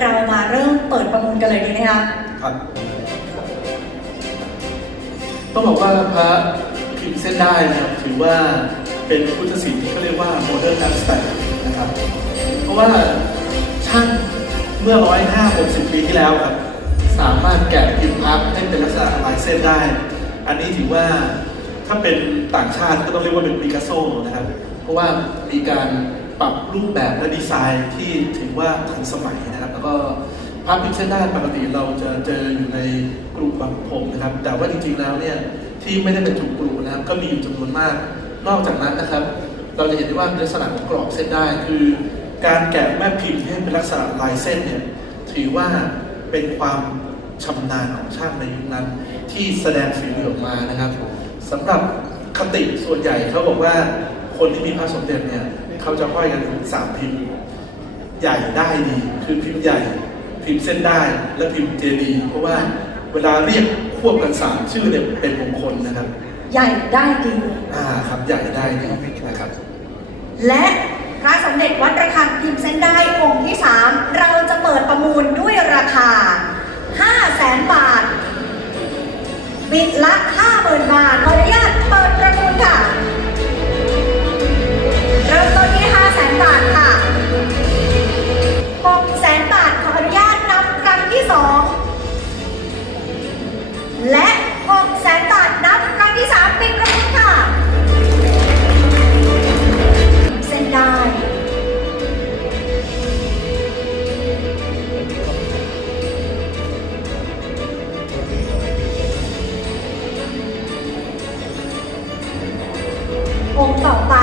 เรามาเริ่มเปิดประมูลกันเลยดีไหมคะครับ ต้องบอกว่าพระพิมพ์เส้นได้นะครับถือว่าเป็นพุทธศิลป์ที่เขาเรียกว่าโมเดิร์น a ั s ส r ตนะครับ เพราะว่าช่างเมื่อร้อยห้าหกสิบปีที่แล้วครับสามารถแกะพิมพ์พับให้เป็นลักษณะลายเส้นได้ อันนี้ถือว่าถ้าเป็นต่างชาติก็ต้องเรียกว่าเป็นปิกัสโซนะครับ เพราะว่ามีการ ปรับรูปแบบและดีไซน์ที่ถือว่าทันสมัยนะครับ แล้วก็ภาพพิมพ์เส้นได้ปกติเราจะเจออยู่ในกลุ่มบางผมนะครับ แต่ว่าจริงๆแล้วเนี่ยที่ไม่ได้เป็นจุกกลุ่มนะครับก็มีอยู่จำนวนมาก นอกจากนั้นนะครับ เราจะเห็นได้ว่าลักษณะของกรอบเส้นได้คือ การแกะแม่พิมพ์ให้เป็นลักษณะลายเส้นเนี่ยถือว่าเป็นความชำนาญของช่างในยุคนั้น ที่แสดงฝีมือออกมานะครับสำหรับคติส่วนใหญ่เขาบอกว่าคนที่มีพระสมเด็จเนี่ย เขาจะค่อยกันสามพิมพ์ ใหญ่ได้ดีคือพิมพ์ใหญ่ พิมพ์เส้นได้และพิมพ์เจดีเพราะว่าเวลาเรียกควบกันสามชื่อเนี่ยเป็นมงคลนะครับ ใหญ่ได้ดีอ่าครับใหญ่ได้ดีนะครับ และพระสมเด็จวัดระฆังพิมพ์เส้นได้องค์ที่ 3 เราจะเปิดประมูลด้วยราคา 5 0 0แสนบาท บิดละ 50,000 บาท องต่อไป